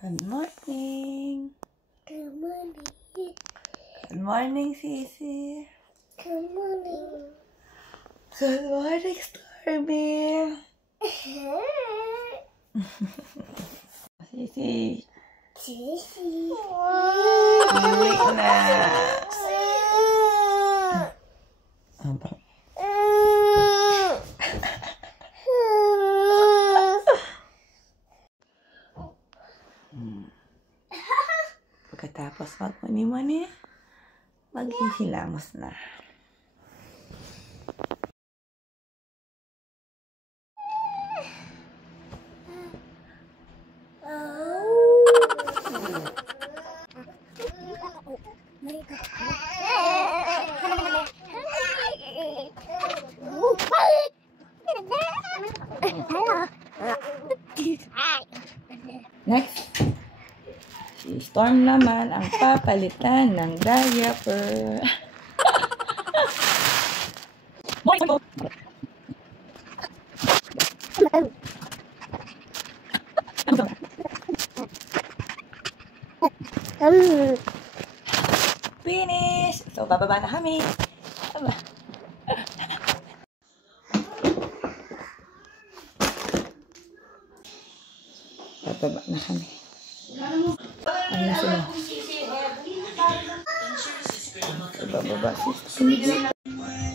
Good morning. Good morning. Good morning, Sisi. Good morning. Good morning, Stormy. Sisi. Sisi. Uwi na. Apa? Pagkatapos magmuni-muni, maghihilamos na. Next, si Storm naman ang papalitan ng diaper. Finish! So, bababa na kami. Bababa na kami. Ano sila? So, bababa si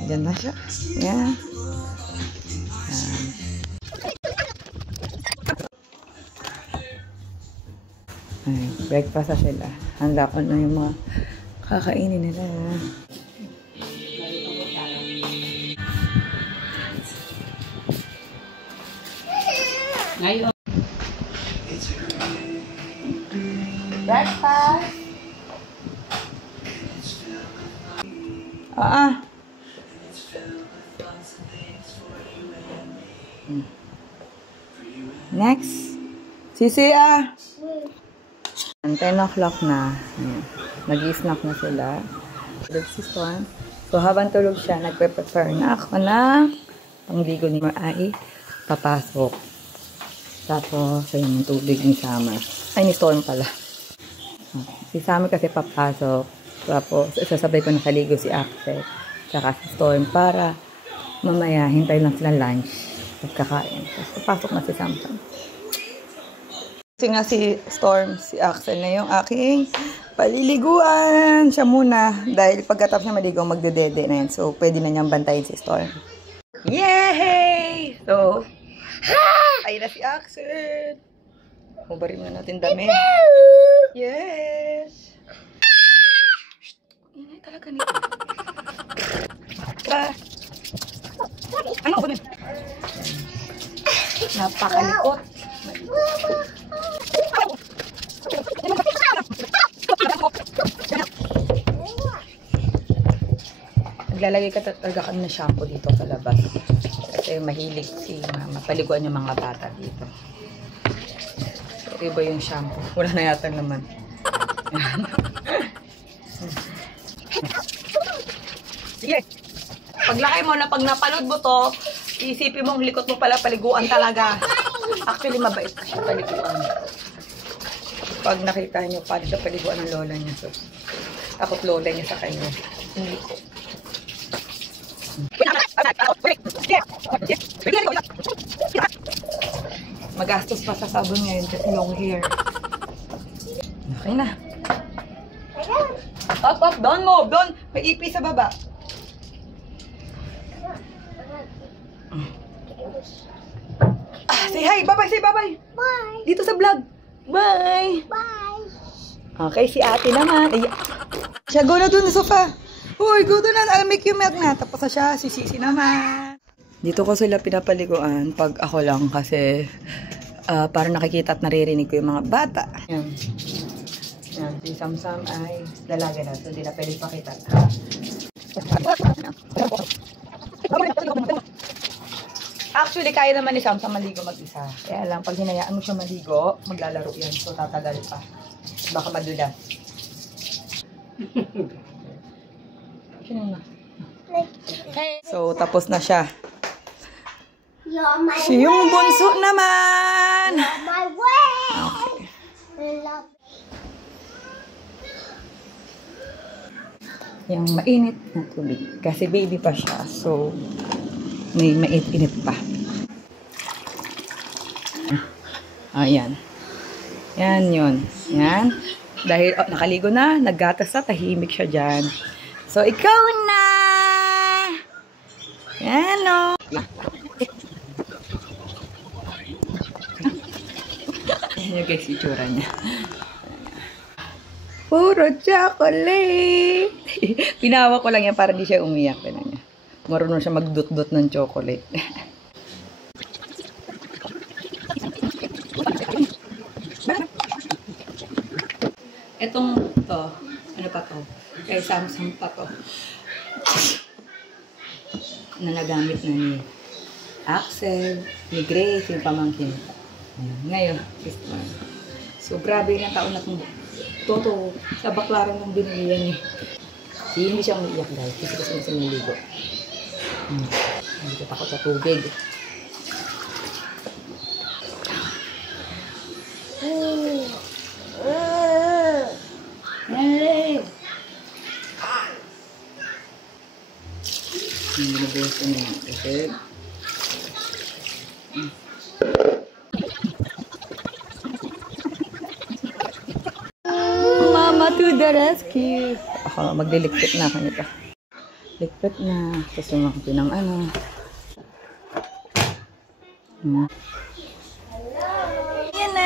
Diyan na siya. Yan. Ay, breakfast na sila. Handa ko na yung mga kakainin nila. Ngayon. Breakfast. Next. Sisi 10 o'clock na. Nag-i-snack na sila. Tulog si Storm. So, habang tulog siya, nagpe-prepare na ako na pangligo ni Maai. Papasok. Tapos, ayun yung tubig ni Summer. Ay, ni Storm pala. Si Summer kasi papasok. Tapos, sasabay ko nakaligo si Axel. Tsaka si Storm para mamaya, hintay lang sila lunch. Pagkakain. Tapos, papasok na si Samsung. Kasi nga si Storm, si Axel na yung aking paliliguan. Siya muna. Dahil pagkatapos niya maligo, magdedede na yan. So, pwede na niyang bantayin si Storm. Yay! So, ayun na si Axel. Hubarin na natin dami. Yes! Inay talaga nito. Ano ko din? Napakalikot. Naglalagay ka talaga kami ng shampoo dito sa labas. Kasi mahilig si mama. Paliguan yung mga bata dito. So, iba yung shampoo. Wala na yata naman. Sige. Paglaki mo na pag napanood mo to, isipin mong likot mo pala paliguan talaga. Actually, mabait na siya paliguan. Pag nakita niyo pa sa paliguan ng lola niya. So, takot lola niya sa kanya. Hindi ko. Magastos pa sa sabon ngayon kasi long hair. Okay na. Up, up, down mo, down. May ipi sa baba. Say hi, bye-bye, say bye-bye. Bye. Dito sa vlog. Bye. Bye. Okay, si ate naman. Ay, siya, go na dun sa sofa. Uy, go doon na. I'll make you milk na. Tapos na siya, si Sisi naman. Dito ko sila pinapaliguan pag ako lang kasi para nakikita at naririnig ko yung mga bata. Yan. Yan, si Samsam ay dalaga na. So, hindi na pwede pakita. Actually, kaya naman ni Samsam maligo mag-isa. Kaya lang, pag hinayaan mo siya maligo, maglalaro yan. So, tatagal pa. Baka madulas. So, tapos na siya. You're my Si yung bunso naman. You're my way. Okay. yung mainit na tubig. Kasi baby pa siya. So, may mainit pa. Ayan. Yan yun. Yan. Dahil nakaligo na, naggatas na, tahimik siya dyan. So, ikaw na! Yan o. Yan yung guys, itsura niya. Puro chocolate! Pinawa ko lang yan para di siya umiyak. Marunong siya magdut-dut ng chocolate. Etong to, ano pa to? Kay Samsung pa to. Na nagamit na ni Axel, ni Grace, yung pamangkin. Ngayon, so grabe na taon na itong toto. Sa baklaran ng binili yan eh. Hindi siya umiiyak guys. Kasi siya naligo. Hindi ko takot sa tubig. Nibubuhos ko na yung tubig. Mama to the rescue! Ako, magliligpit na ako nito. Ligpit na. Tapos sumakot ng ano. Yan na!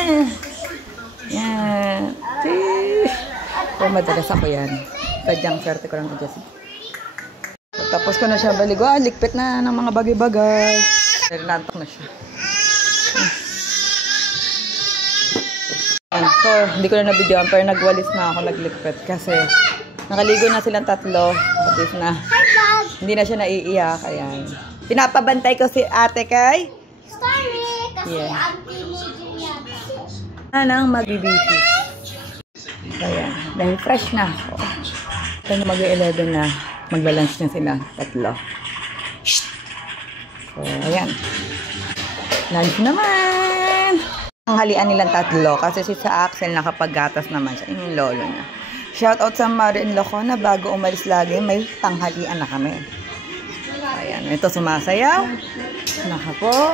Yan! Pero madalas ako yan. Sadyang swerte ko lang adjust. Tapos ko na siya baligo. Ligpit na ng mga bagay-bagay. Pero nantok na siya. So, hindi ko na nabidyoan. Pero nagwalis na ako, nagligpit. Kasi, nakaligo na silang tatlo. Tapos na, hindi na siya naiiyak. Ayan. Pinapabantay ko si ate kay? Sorry, kasi Yeah. auntie mo din yata. Anang magbibisi. Ayan. Dahil fresh na ako. Kaya mag-11 na. Magbalance na sila. Tatlo. So, ayan. Lunch naman! Ang halian nilang tatlo. Kasi si sa Axel nakapaggatas naman siya. Yung lolo niya. Shoutout sa mother-in-law ko na bago umalis lagi, may tanghalian na kami. Ayan. Ito sumasayaw. Naka po.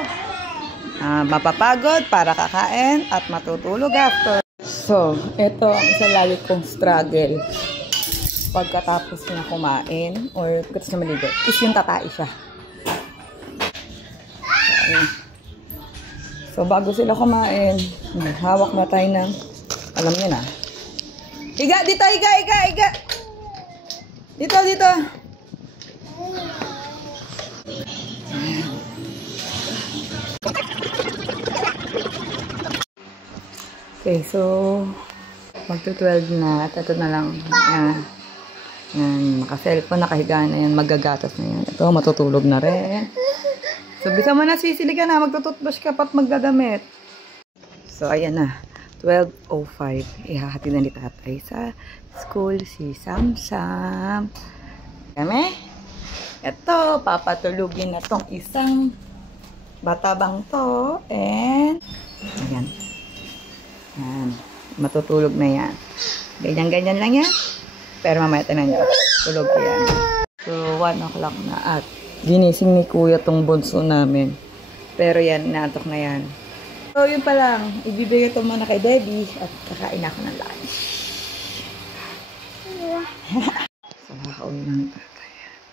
Mapapagod para kakain at matutulog after. So, ito ang isa lagi kong struggle. Pagkatapos niya kumain or pagkatapos niya maligo, is yung tatai siya. So, bago sila kumain, hawak na tayo ng, alam niyo na. Iga! Dito! Iga! Iga! Iga! Dito! Dito! Okay, so, magto-12 na. At ito na lang. Yan, naka-cellphone, nakahiga na yan, magagatas na yan. Ito, matutulog na rin. So, bisa mo na sisili ka na, magtututbrush ka pat magdadamit. So, ayan na, 12:05. Ihahati na ni tatay sa school si Samsam. Kami? Ito, papatulugin na tong isang batabang to. And, ayan. Yan, matutulog na yan. Ganyan-ganyan lang yan. Pero mamaya tanan nyo. Tulog ko yan. So, 1 o'clock na at ginising ni kuya tong bunso namin. Pero yan, naantok na yan. So, yun pa lang. Ibibigay ito muna kay Debbie at kakain ako ng lunch. So, nakakauwi na ni tatay.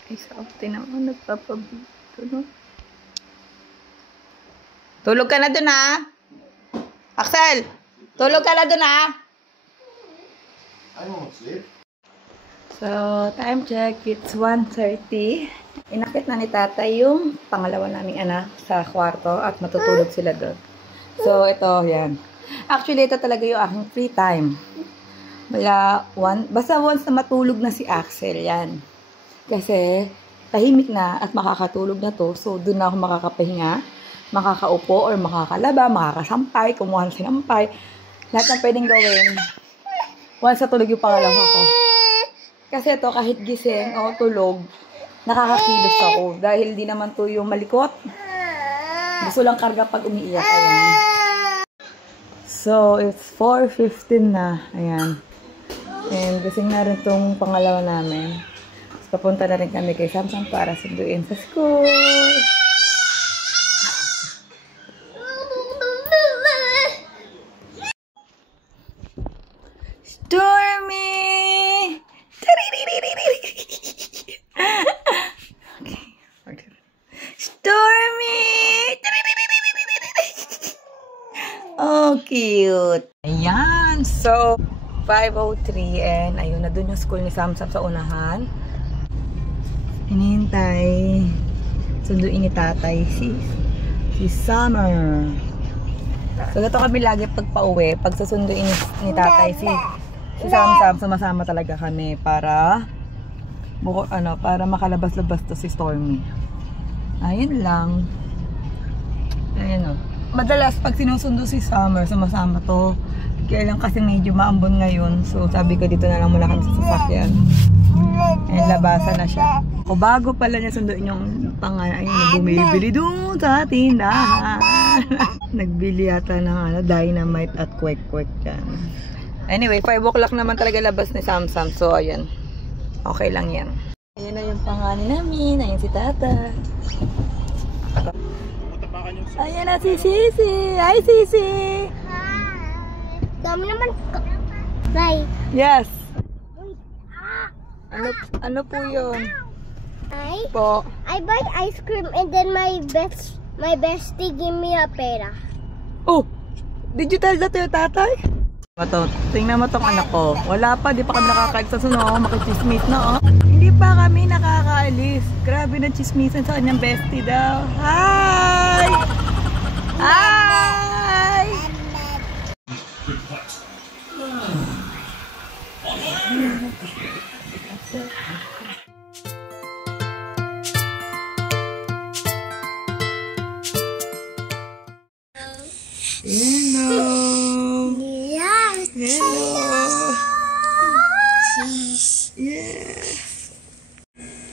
Ay, sa ofte naman, nagpapabito, no? Tulog ka na dun, ha? Axel! Tulog ka na dun, ha? I won't sleep. So, time check. It's 1:30. Inakit na ni tatay yung pangalawa naming anak sa kwarto at matutulog sila doon. So, ito, yan. Actually, ito talaga yung aking free time. Basta once na matulog na si Axel, yan. Kasi, tahimik na at makakatulog na to. So, doon na ako makakapahinga, makakaupo or makakalaba, makakasampay, kumuha ng sinampay. Lahat na pwedeng gawin. Once na tulog yung pangalawa ko. Kasi ito, kahit gising o tulog, nakakakilos ako. Dahil di naman to yung malikot. Gusto lang karga pag umiiyak. Ayan. So, it's 4:15 na. Ayan. And gising na rin tong pangalawa namin. Papunta na rin kami kay Samsung para sunduin sa school. Stormy! Okay. Stormy! Oh, cute! Ayan! So, 5:03 and ayun na dun yung school ni Samsam sa unahan. Hinihintay. Sunduin ni tatay si Summer. So, gato kami lagi pag pauwi. Pag sasunduin ni tatay si Samsam, sumasama talaga kami para para makalabas-labas to si Stormy. Ayun lang. Ayun o. Madalas pag sinusundo si Summer, sumasama to. Kaya lang kasi medyo maambon ngayon. So sabi ko dito na lang muna kami sa sasakyan. Ayun, labasan na siya. O bago pala niya sunduin yung pangalan, ayun, bumibili doon sa tindahan. Nagbili yata ng dynamite at kwek-kwek yan. Anyway, 5 o'clock naman talaga labas ni Samsam. So ayan, okay lang yan. Ayan na yung pangalan namin. Ayan si tata. Ayan na si Sisi. Hi Sisi. Dami naman. Bye. Yes. Ano po yun? Po. I buy ice cream and then my bestie give me a pera. Oh, did you tell that to your tatay? Tingnan mo tong anak ko. Wala pa, di pa kami nakakaalis sa suno. Makichismis na, oh. Hindi pa kami nakakaalis. Grabe na chismisan sa kanyang bestie daw. Hi! Hi! Hello! Yeah. Hello! Yeah!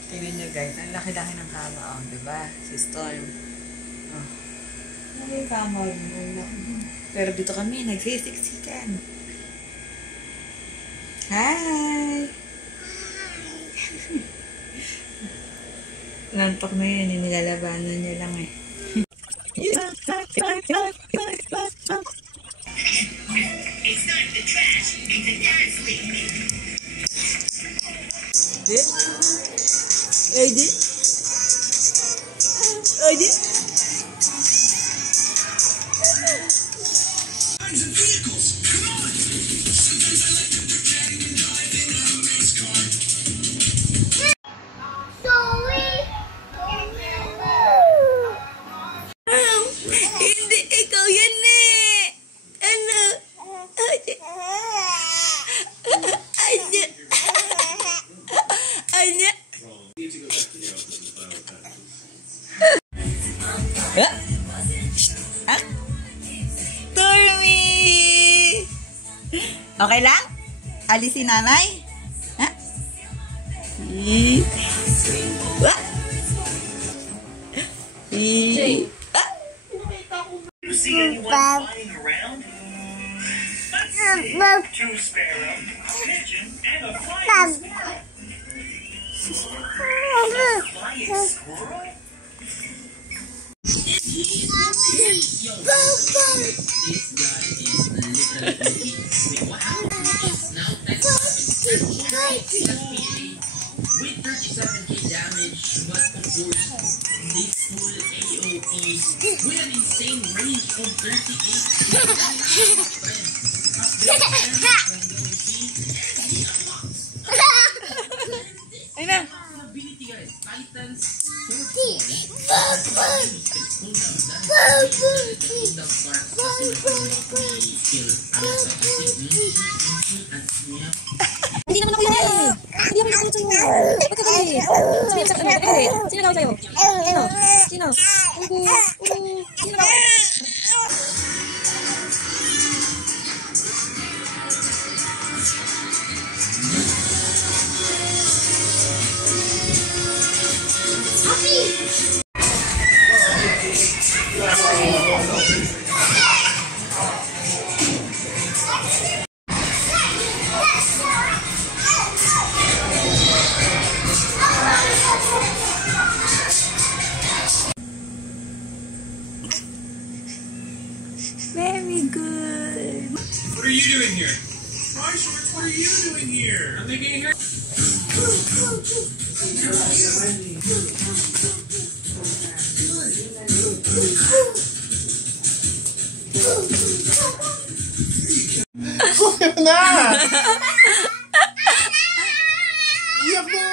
Tingnan nyo guys, ang laki-laki ng kama, oh, diba? Si Storm. Oh. Ano yung kama? Pero dito kami, nagsisiksikan. Hi! Nantok na yun, nilalabanan niya lang eh. Hindi, ikaw yan eh! Ano? Anya? Anya? Stormy! Okay lang? Alis si nanay? Ha? You see anyone flying around? Let's see. 2 sparrows, a pigeon, and a flying squirrel. Flying squirrel? With 37k damage, but of course, this full AOP with an insane range of 38 Ayun na! ability guys, Titans Hindi naman ako yun eh. Hindi naman ako sa'yo. Ba't ka kami? Sabi sa kanila, sino daw sa'yo? Sino? Sino? Sino daw? Very good. What are you doing here? My shorts, what are you doing here? I'm making a hair. Na! Iyak mo!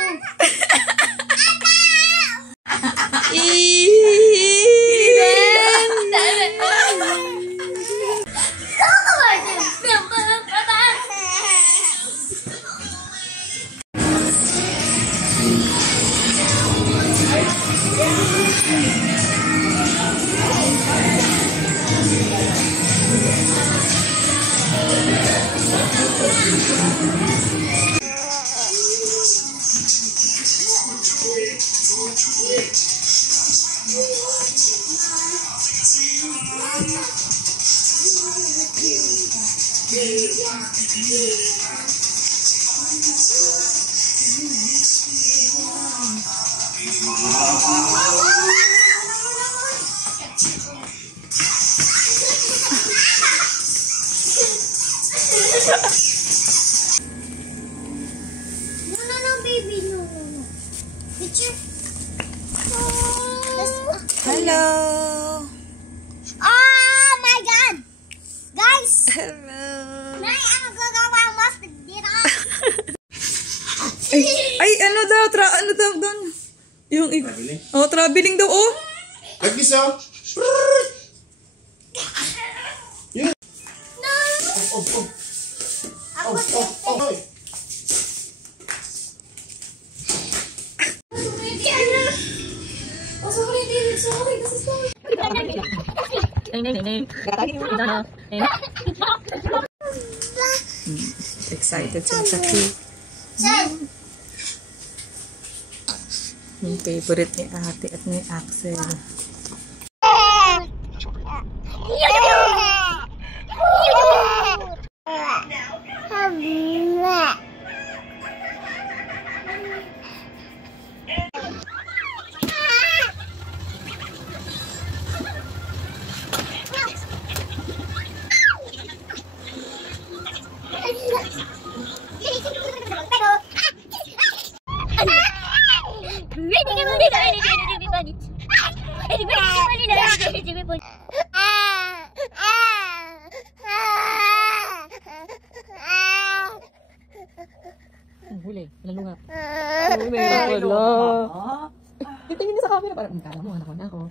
No, baby, no. Picture. Hello. Oh my God, guys! Hello. Nay, ano gagawa mo dito? Ay, ano daw doon? Yung traveling daw, oh. Like this, oh. Yun. No! Ako Oy. Oh, sorry, David. Sorry. This is sorry. Excited siya sa cake. Yung favorite ni ate at ni Axel. Ang huli. Lalunga. Wala. Titingin niya sa camera. Parang, kala mo, anak ko na ako.